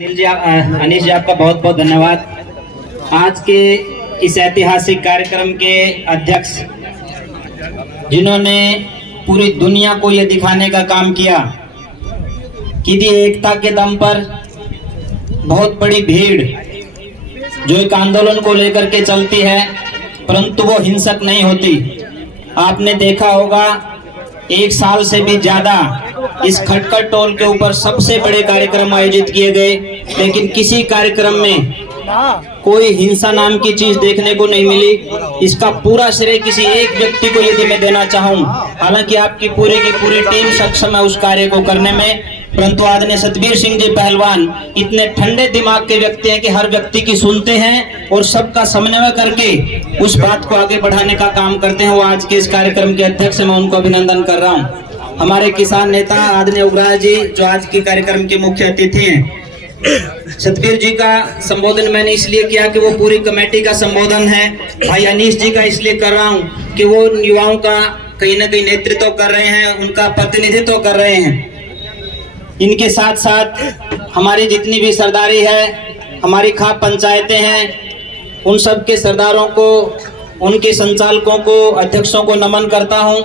अनिश जी आपका बहुत बहुत धन्यवाद। आज के इस ऐतिहासिक कार्यक्रम के अध्यक्ष जिन्होंने पूरी दुनिया को ये दिखाने का काम किया कि एकता के दम पर बहुत बड़ी भीड़ जो एक आंदोलन को लेकर के चलती है, परंतु वो हिंसक नहीं होती। आपने देखा होगा 1 साल से भी ज्यादा इस खटखट टोल के ऊपर सबसे बड़े कार्यक्रम आयोजित किए गए, लेकिन किसी कार्यक्रम में कोई हिंसा नाम की चीज देखने को नहीं मिली। इसका पूरा श्रेय किसी एक व्यक्ति को यदि मैं देना चाहूं, हालांकि आपकी पूरी की पूरी टीम सक्षम है उस कार्य को करने में, परंतु आदरणीय सतबीर सिंह जी पहलवान इतने ठंडे दिमाग के व्यक्ति हैं कि हर व्यक्ति की सुनते हैं और सबका समन्वय करके उस बात को आगे बढ़ाने का काम करते हैं। वो आज के इस कार्यक्रम के अध्यक्ष, मैं उनको अभिनंदन कर रहा हूँ। हमारे किसान नेता आदरणीय उग्राह जी जो आज के कार्यक्रम के मुख्य अतिथि हैं। सतबीर जी का संबोधन मैंने इसलिए किया कि वो पूरी कमेटी का संबोधन है। भाई अनीश जी का इसलिए कर रहा हूँ कि वो युवाओं का कहीं ना कहीं नेतृत्व कर रहे हैं, उनका प्रतिनिधित्व कर रहे हैं। इनके साथ साथ हमारी जितनी भी सरदारी है, हमारी खाप पंचायतें हैं, उन सब के सरदारों को, उनके संचालकों को, अध्यक्षों को नमन करता हूं।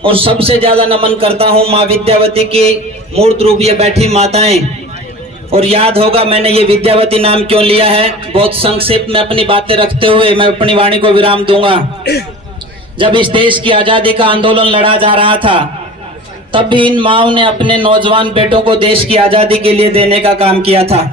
और सबसे ज्यादा नमन करता हूं माँ विद्यावती की मूर्त रूप ये बैठी माताएं। और याद होगा मैंने ये विद्यावती नाम क्यों लिया है। बहुत संक्षेप में अपनी बातें रखते हुए मैं अपनी वाणी को विराम दूंगा। जब इस देश की आजादी का आंदोलन लड़ा जा रहा था, तब भी इन माओं ने अपने नौजवान बेटों को देश की आजादी के लिए देने का काम किया था।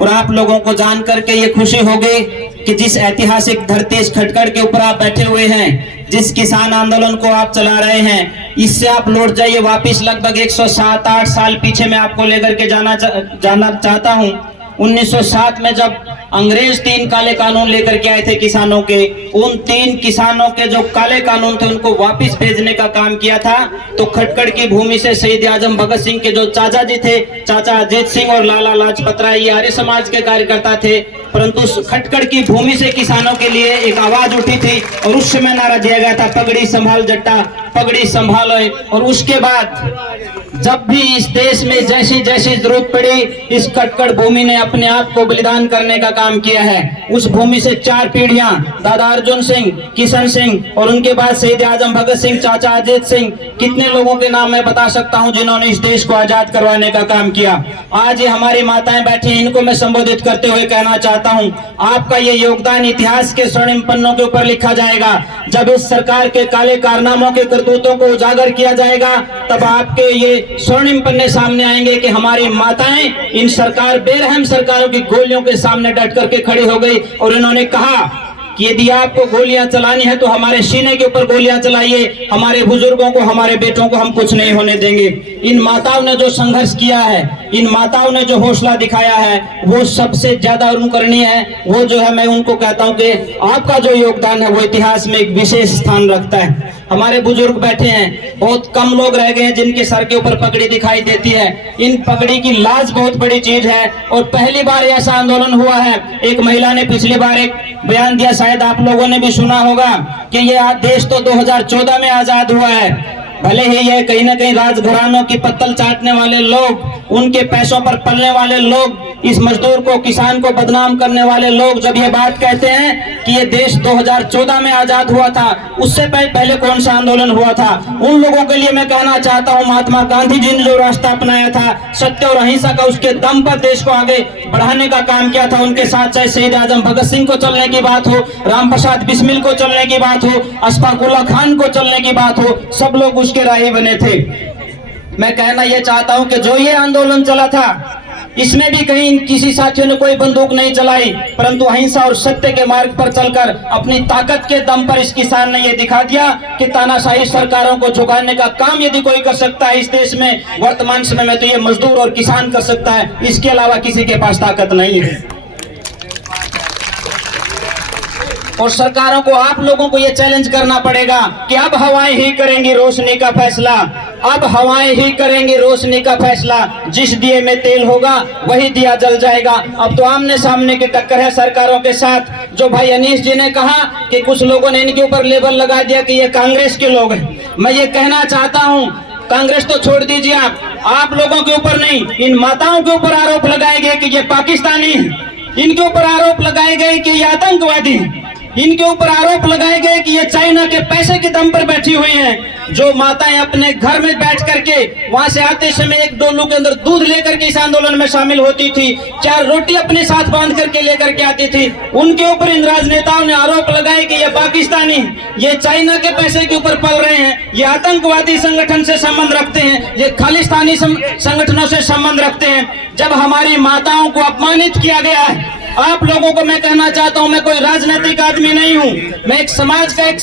और आप लोगों को जान करके ये खुशी होगी कि जिस ऐतिहासिक धरती इस खटखट के ऊपर आप बैठे हुए हैं, जिस किसान आंदोलन को आप चला रहे हैं, इससे आप लौट जाइए वापिस लगभग 107-8 साल पीछे मैं आपको लेकर के जाना चाहता हूं। 1907 में जब अंग्रेज 3 काले कानून लेकर के आए थे किसानों के, उन 3 किसानों के जो काले कानून थे उनको वापस भेजने का काम किया था। तो खटखट की भूमि से शहीद आजम भगत सिंह के जो चाचा जी थे, चाचा अजीत सिंह और लाला लाजपत राय, ये आर्य समाज के कार्यकर्ता थे, परंतु खटखट की भूमि से किसानों के लिए एक आवाज उठी थी और उस समय नारा दिया गया था, पगड़ी संभाल जट्टा, पगड़ी संभालो। और उसके बाद जब भी इस देश में जैसी जैसी जरूरत पड़ी, इस खटखट भूमि ने अपने आप को बलिदान करने का काम किया है। उस भूमि से 4 पीढ़ियां, दादा अर्जुन सिंह, किशन सिंह और उनके बाद शहीद आजम भगत सिंह, चाचा अजीत सिंह, कितने लोगों के नाम मैं बता सकता हूं जिन्होंने इस देश को आजाद करवाने का काम किया। आज ये हमारी माताएं बैठी हैं, इनको मैं संबोधित करते हुए कहना चाहता हूं, आपका ये योगदान इतिहास के स्वर्णिम पन्नों के ऊपर लिखा जाएगा। जब इस सरकार के काले कारनामों के करतूतों को उजागर किया जाएगा, तब आपके ये स्वर्णिम पन्ने सामने आएंगे कि हमारी माताएं इन बेरहम सरकारों की गोलियों के सामने डट करके खड़ी हो गई और इन्होंने कहा कि यदि आपको गोलियां चलानी है तो हमारे सीने के ऊपर गोलियां चलाइए, हमारे बुजुर्गों को, हमारे बेटों को हम कुछ नहीं होने देंगे। इन माताओं ने जो संघर्ष किया है, इन माताओं ने जो हौसला दिखाया है, वो सबसे ज्यादा अनुकरणीय है। वो जो है मैं उनको कहता हूं कि आपका जो योगदान है वो इतिहास में एक विशेष स्थान रखता है। हमारे बुजुर्ग बैठे हैं, बहुत कम लोग रह गए हैं जिनके सर के ऊपर पगड़ी दिखाई देती है। इन पगड़ी की लाज बहुत बड़ी चीज है और पहली बार ऐसा आंदोलन हुआ है। एक महिला ने पिछली बार एक बयान दिया, शायद आप लोगों ने भी सुना होगा कि ये देश तो 2014 में आजाद हुआ है। भले ही ये कहीं ना कहीं राजघरानों की पत्तल चाटने वाले लोग, उनके पैसों पर पलने वाले लोग, इस मजदूर को, किसान को बदनाम करने वाले लोग जब ये बात कहते हैं कि ये देश 2014 में आजाद हुआ था, उससे पहले कौन सा आंदोलन हुआ था, उन लोगों के लिए मैं कहना चाहता हूं, महात्मा गांधी जी ने जो रास्ता अपनाया था सत्य और अहिंसा का, उसके दम पर देश को आगे बढ़ाने का काम किया था। उनके साथ चाहे शहीद आजम भगत सिंह को चलने की बात हो, राम प्रसाद बिस्मिल को चलने की बात हो, अशफाक उल्लाह खान को चलने की बात हो, सब लोग उसके राही बने थे। मैं कहना यह चाहता हूं कि जो ये आंदोलन चला था, इसमें भी कहीं किसी साथियों ने कोई बंदूक नहीं चलाई, परंतु अहिंसा और सत्य के मार्ग पर चलकर अपनी ताकत के दम पर इस किसान ने यह दिखा दिया कि तानाशाही सरकारों को झुकाने का काम यदि कोई कर सकता है इस देश में वर्तमान समय में, तो ये मजदूर और किसान कर सकता है। इसके अलावा किसी के पास ताकत नहीं है। और सरकारों को, आप लोगों को यह चैलेंज करना पड़ेगा कि अब हवाएं ही करेंगी रोशनी का फैसला, अब हवाएं ही करेंगी रोशनी का फैसला। जिस दिए में तेल होगा वही दिया जल जाएगा। अब तो आमने सामने की टक्कर है सरकारों के साथ। जो भाई अनीश जी ने कहा कि कुछ लोगों ने इनके ऊपर लेबल लगा दिया कि ये कांग्रेस के लोग हैं, मैं ये कहना चाहता हूं कांग्रेस तो छोड़ दीजिए, आप लोगों के ऊपर नहीं, इन माताओं के ऊपर आरोप लगाए गए कि ये पाकिस्तानी, इनके ऊपर आरोप लगाए गए कि ये आतंकवादी, इनके ऊपर आरोप लगाए गए कि ये चाइना के पैसे के दम पर बैठी हुई हैं। जो माताएं अपने घर में बैठ करके वहां से आते समय एक डोलू के अंदर दूध लेकर के इस आंदोलन में शामिल होती थी, 4 रोटी अपने साथ बांध करके लेकर के आती थी, उनके ऊपर इन राजनेताओं ने आरोप लगाए कि ये पाकिस्तानी, ये चाइना के पैसे के ऊपर पल रहे हैं, ये आतंकवादी संगठन से संबंध रखते हैं, ये खालिस्तानी संगठनों से संबंध रखते हैं। जब हमारी माताओं को अपमानित किया गया है, आप लोगों को मैं कहना चाहता हूं, मैं कोई राजनीतिक आदमी नहीं हूं, मैं एक समाज का एक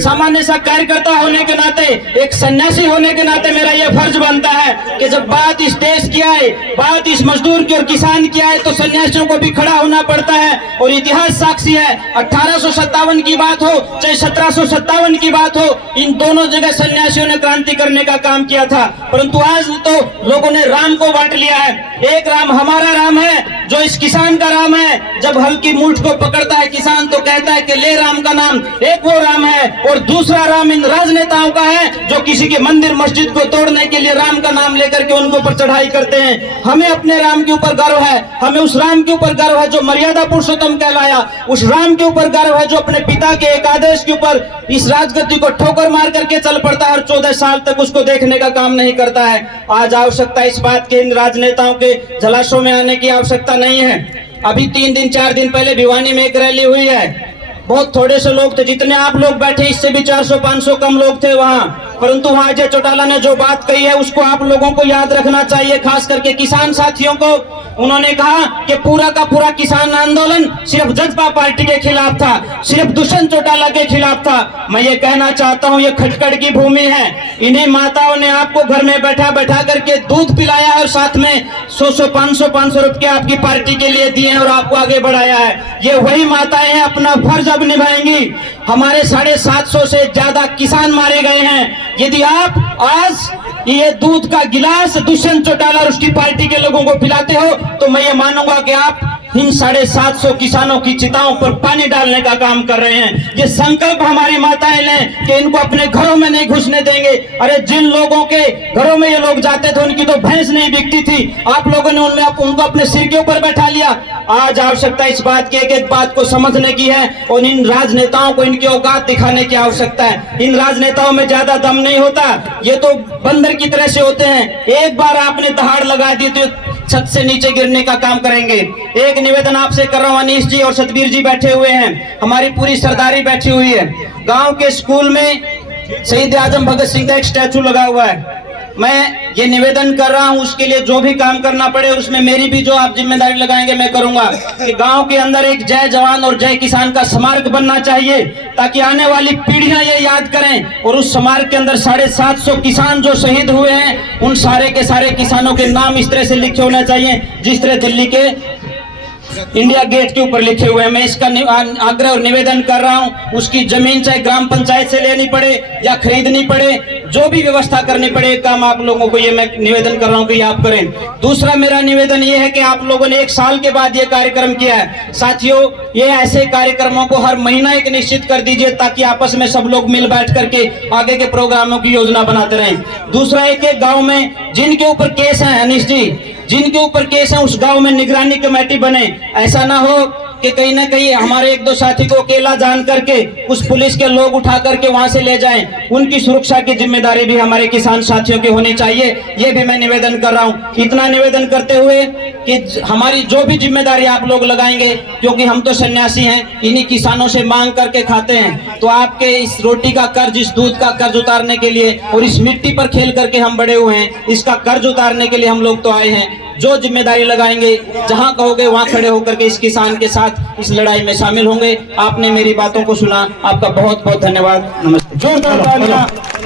सामान्य सा कार्यकर्ता होने के नाते, एक सन्यासी होने के नाते मेरा यह फर्ज बनता है कि जब बात इस देश की आए, बात इस मजदूर की और किसान की आए, तो सन्यासियों को भी खड़ा होना पड़ता है। और इतिहास साक्षी है, 1857 की बात हो चाहे 1757 की बात हो, इन दोनों जगह सन्यासियों ने क्रांति करने का काम किया था। परंतु आज तो लोगों ने राम को बांट लिया है। एक राम हमारा राम है जो इस किसान का राम है। जब हल्की मूठ को पकड़ता है किसान तो कहता है कि ले राम का नाम, एक वो राम है और दूसरा राम इन राजनेताओं का है जो किसी के मंदिर मस्जिद को तोड़ने के लिए राम का नाम लेकर के उनके ऊपर चढ़ाई करते हैं। हमें अपने राम के ऊपर गर्व है, हमें उस राम के ऊपर गर्व है जो मर्यादा पुरुषोत्तम कहलाया, उस राम के ऊपर गर्व है जो अपने पिता के एक आदेश के ऊपर इस राजगद्दी को ठोकर मार करके चल पड़ता है और 14 साल तक उसको देखने का काम नहीं करता है। आज आवश्यकता इस बात के इन राजनेताओं के जलाशयों में आने की आवश्यकता नहीं है। अभी 3 दिन 4 दिन पहले भिवानी में एक रैली हुई है, बहुत थोड़े से लोग थे, जितने आप लोग बैठे इससे भी 400-500 कम लोग थे वहां। परंतु वहां अजय चौटाला ने जो बात कही है उसको आप लोगों को याद रखना चाहिए, खास करके किसान साथियों को। उन्होंने कहा कि पूरा का पूरा किसान आंदोलन सिर्फ जजपा पार्टी के खिलाफ था, सिर्फ दुष्यंत चौटाला के खिलाफ था। मैं ये कहना चाहता हूँ, ये खटखड़ की भूमि है। इन्हीं माताओं ने आपको घर में बैठा बैठा करके दूध पिलाया और साथ में 100-500 रुपए आपकी पार्टी के लिए दिए और आपको आगे बढ़ाया है। ये वही माताएं हैं, अपना फर्ज अब निभाएंगी। हमारे 750 से ज्यादा किसान मारे गए हैं। यदि आप आज ये दूध का गिलास दुष्यंत चौटाला और उसकी पार्टी के लोगों को पिलाते हो तो मैं ये मानूंगा कि आप इन 750 किसानों की चिताओं पर पानी डालने का काम कर रहे हैं। ये संकल्प हमारी माताएं लें कि इनको अपने घरों में नहीं घुसने देंगे। अरे जिन लोगों के घरों में ये लोग जाते थे उनकी तो भैंस नहीं बिकती थी, आप लोगों ने उनको अपने सिर के ऊपर बैठा लिया। आज आवश्यकता इस बात की एक एक बात को समझने की है और इन राजनेताओं को इनकी औकात दिखाने की आवश्यकता है। इन राजनेताओं में ज्यादा दम नहीं होता, ये तो बंदर की तरह से होते हैं। एक बार आपने दहाड़ लगा दी तो छत से नीचे गिरने का काम करेंगे। एक निवेदन आपसे कर रहा हूं, अनीश जी और सतबीर जी बैठे हुए हैं, हमारी पूरी सरदारी बैठी हुई है। गांव के स्कूल में शहीद आजम भगत सिंह का एक स्टैचू लगा हुआ है। मैं ये निवेदन कर रहा हूं, उसके लिए जो भी काम करना पड़े उसमें मेरी भी जो आप जिम्मेदारी लगाएंगे मैं करूंगा कि गांव के अंदर एक जय जवान और जय किसान का स्मारक बनना चाहिए ताकि आने वाली पीढ़ियां ये याद करें। और उस स्मारक के अंदर 750 किसान जो शहीद हुए हैं उन सारे के सारे किसानों के नाम इस तरह से लिखे होने चाहिए जिस तरह दिल्ली के इंडिया गेट के ऊपर लिखे हुए हैं। मैं इसका आग्रह और निवेदन कर रहा हूं, उसकी जमीन चाहे ग्राम पंचायत से लेनी पड़े या खरीदनी पड़े, जो भी व्यवस्था करनी पड़े, काम आप लोगों को ये मैं निवेदन कर रहा हूं कि आप करें। दूसरा मेरा निवेदन ये है कि आप लोगों ने 1 साल के बाद ये कार्यक्रम किया है, साथियों ये ऐसे कार्यक्रमों को हर महीना एक निश्चित कर दीजिए ताकि आपस में सब लोग मिल बैठ करके आगे के प्रोग्रामों की योजना बनाते रहें। दूसरा एक गाँव में जिनके ऊपर केस है, अनीश जी, जिनके ऊपर केस है उस गांव में निगरानी कमेटी बने। ऐसा ना हो कि कहीं ना कहीं हमारे 1-2 साथी को अकेला जान करके उस पुलिस के लोग उठा करके वहां से ले जाएं। उनकी सुरक्षा की जिम्मेदारी भी हमारे किसान साथियों की होनी चाहिए, ये भी मैं निवेदन कर रहा हूं। इतना निवेदन करते हुए कि हमारी जो भी जिम्मेदारी आप लोग लगाएंगे, क्योंकि हम तो सन्यासी हैं, इन्हीं किसानों से मांग करके खाते हैं, तो आपके इस रोटी का कर्ज, इस दूध का कर्ज उतारने के लिए और इस मिट्टी पर खेल करके हम बड़े हुए हैं, इसका कर्ज उतारने के लिए हम लोग तो आए हैं। जो जिम्मेदारी लगाएंगे, जहां कहोगे वहां खड़े होकर के इस किसान के साथ इस लड़ाई में शामिल होंगे। आपने मेरी बातों को सुना, आपका बहुत बहुत धन्यवाद। नमस्ते।